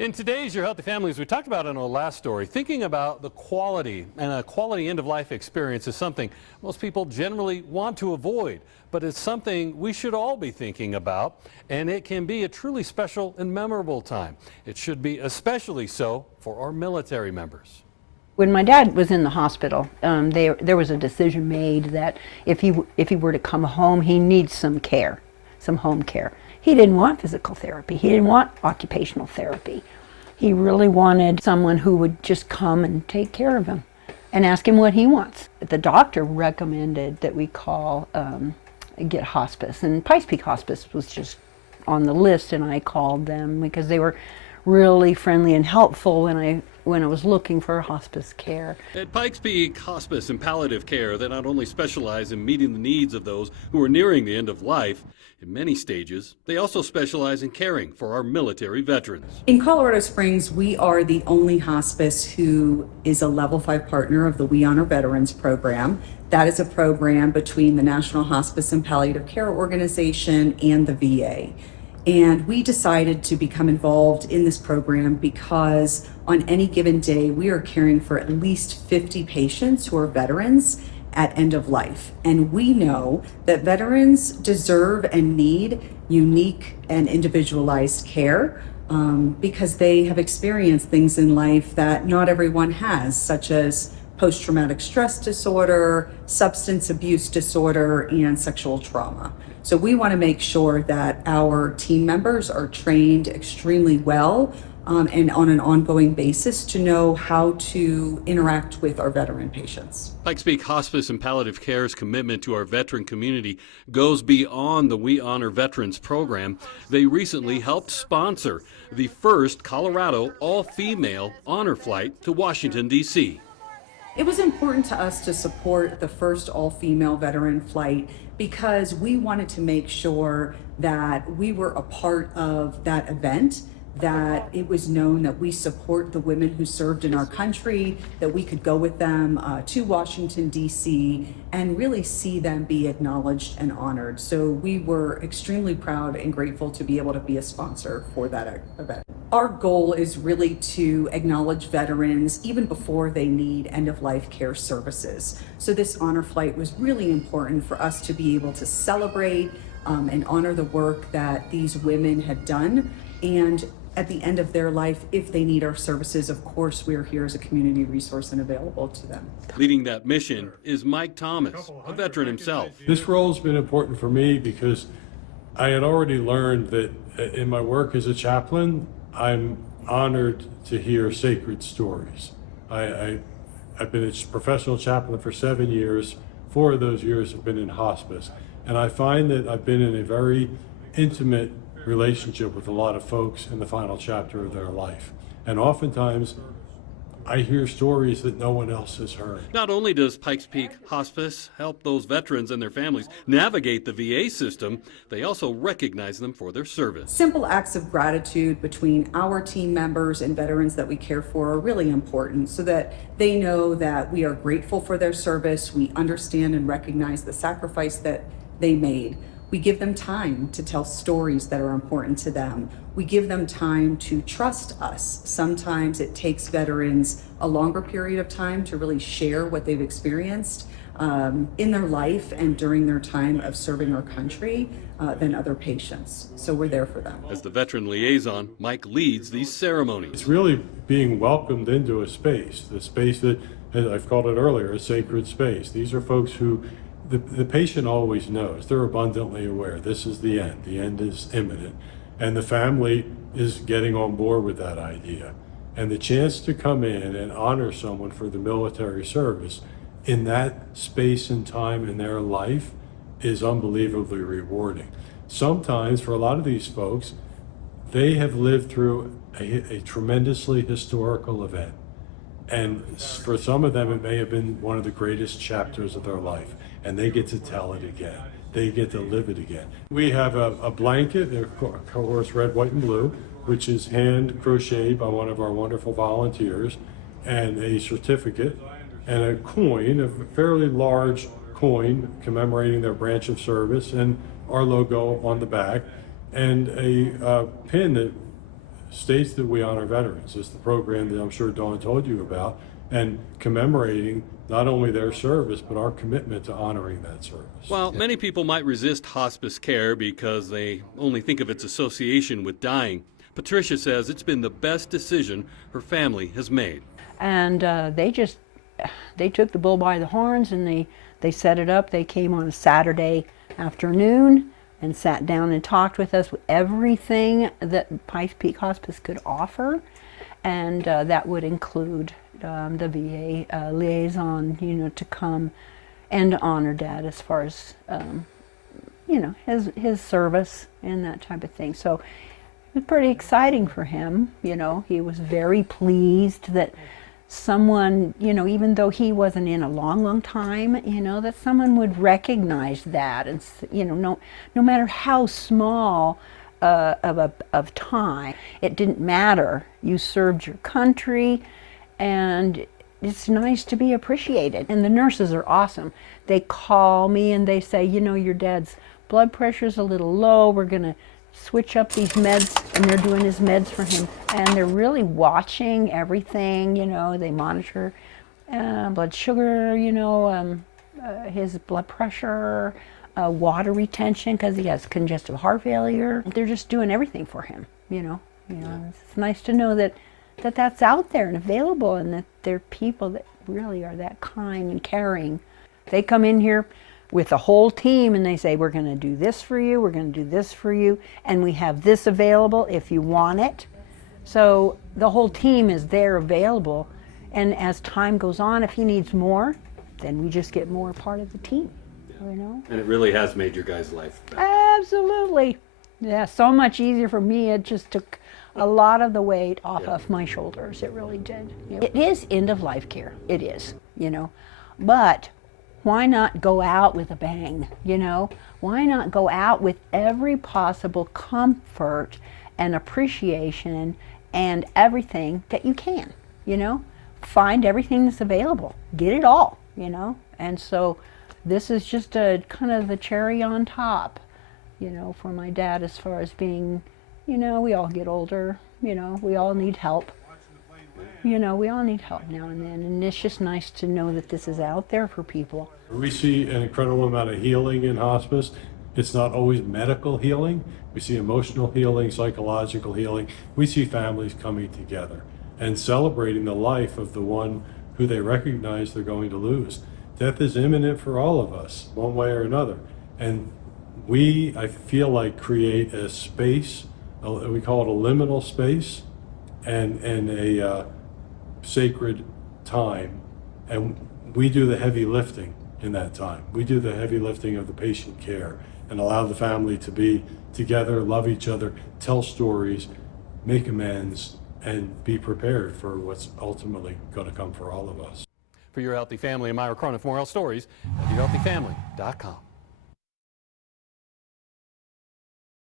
In today's Your Healthy Families, we talked about in our last story, thinking about the quality and a quality end-of-life experience is something most people generally want to avoid, but it's something we should all be thinking about, and it can be a truly special and memorable time. It should be especially so for our military members. When my dad was in the hospital, there was a decision made that if he were to come home, he needs some care, some home care. He didn't want physical therapy. He didn't want occupational therapy. He really wanted someone who would just come and take care of him and ask him what he wants. The doctor recommended that we get hospice, and Pikes Peak Hospice was just on the list, and I called them because they were really friendly and helpful when I was looking for hospice care. At Pikes Peak Hospice and Palliative Care, they not only specialize in meeting the needs of those who are nearing the end of life, in many stages, they also specialize in caring for our military veterans. In Colorado Springs, we are the only hospice who is a Level 5 partner of the We Honor Veterans program. That is a program between the National Hospice and Palliative Care Organization and the VA. And we decided to become involved in this program because on any given day, we are caring for at least 50 patients who are veterans at end of life. And we know that veterans deserve and need unique and individualized care because they have experienced things in life that not everyone has, such as post-traumatic stress disorder, substance abuse disorder, and sexual trauma. So we want to make sure that our team members are trained extremely well and on an ongoing basis to know how to interact with our veteran patients. Pikes Peak Hospice and Palliative Care's commitment to our veteran community goes beyond the We Honor Veterans program. They recently helped sponsor the first Colorado all-female honor flight to Washington, D.C. It was important to us to support the first all-female veteran flight because we wanted to make sure that we were a part of that event, that it was known that we support the women who served in our country, that we could go with them to Washington, D.C., and really see them be acknowledged and honored. So we were extremely proud and grateful to be able to be a sponsor for that event. Our goal is really to acknowledge veterans even before they need end-of-life care services. So this honor flight was really important for us to be able to celebrate and honor the work that these women have done. And at the end of their life, if they need our services, of course, we're here as a community resource and available to them. Leading that mission is Mike Thomas, a veteran himself. This role has been important for me because I had already learned that in my work as a chaplain, I'm honored to hear sacred stories. I've been a professional chaplain for 7 years. 4 of those years have been in hospice. And I find that I've been in a very intimate relationship with a lot of folks in the final chapter of their life. And oftentimes, I hear stories that no one else has heard. Not only does Pikes Peak Hospice help those veterans and their families navigate the VA system, they also recognize them for their service. Simple acts of gratitude between our team members and veterans that we care for are really important so that they know that we are grateful for their service, we understand and recognize the sacrifice that they made. We give them time to tell stories that are important to them. We give them time to trust us. Sometimes it takes veterans a longer period of time to really share what they've experienced in their life and during their time of serving our country than other patients. So we're there for them. As the veteran liaison, Mike leads these ceremonies. It's really being welcomed into a space, the space that, as I've called it earlier, a sacred space. These are folks who the patient always knows. They're abundantly aware. This is the end. The end is imminent. And the family is getting on board with that idea. And the chance to come in and honor someone for the military service in that space and time in their life is unbelievably rewarding. Sometimes, for a lot of these folks, they have lived through a tremendously historical event. And for some of them, it may have been one of the greatest chapters of their life. And they get to tell it again. They get to live it again. We have a blanket, of course, red, white, and blue, which is hand crocheted by one of our wonderful volunteers, and a certificate, and a coin, a fairly large coin commemorating their branch of service, and our logo on the back, and a pin that states that we honor veterans. It's the program that I'm sure Dawn told you about, and commemorating not only their service, but our commitment to honoring that service. While many people might resist hospice care because they only think of its association with dying, Patricia says it's been the best decision her family has made. And they took the bull by the horns, and they set it up. They came on a Saturday afternoon and sat down and talked with us with everything that Pikes Peak Hospice could offer, and that would include the VA liaison, to come and honor Dad as far as his service and that type of thing. So it was pretty exciting for him. He was very pleased that someone, even though he wasn't in a long time, that someone would recognize that, and no matter how small of time, it didn't matter. You served your country, and it's nice to be appreciated. And the nurses are awesome. They call me and they say, your dad's blood pressure's a little low. We're gonna switch up these meds, and they're doing his meds for him. And they're really watching everything, they monitor blood sugar, his blood pressure, water retention, because he has congestive heart failure. They're just doing everything for him, It's nice to know that that's out there and available, and that there are people that really are that kind and caring. They come in here with a whole team and they say, we're going to do this for you, we're going to do this for you, and we have this available if you want it. So the whole team is there available, and as time goes on, if he needs more, then we just get more part of the team, And it really has made your guys' life better. Absolutely. Yeah, so much easier for me. It just took a lot of the weight off of my shoulders. It really did. It is end of life care. It is, but why not go out with a bang? Why not go out with every possible comfort and appreciation and everything that you can, find everything that's available, get it all, and so this is just a kind of the cherry on top, for my dad, as far as being, we all get older, we all need help. We all need help now and then, and it's just nice to know that this is out there for people. We see an incredible amount of healing in hospice. It's not always medical healing. We see emotional healing, psychological healing. We see families coming together and celebrating the life of the one who they recognize they're going to lose. Death is imminent for all of us, one way or another. And I feel like, create a space, we call it a liminal space, and a sacred time. And we do the heavy lifting in that time. We do the heavy lifting of the patient care and allow the family to be together, love each other, tell stories, make amends, and be prepared for what's ultimately going to come for all of us. For Your Healthy Family, I'm Ira Cronin. For more health stories, at yourhealthyfamily.com.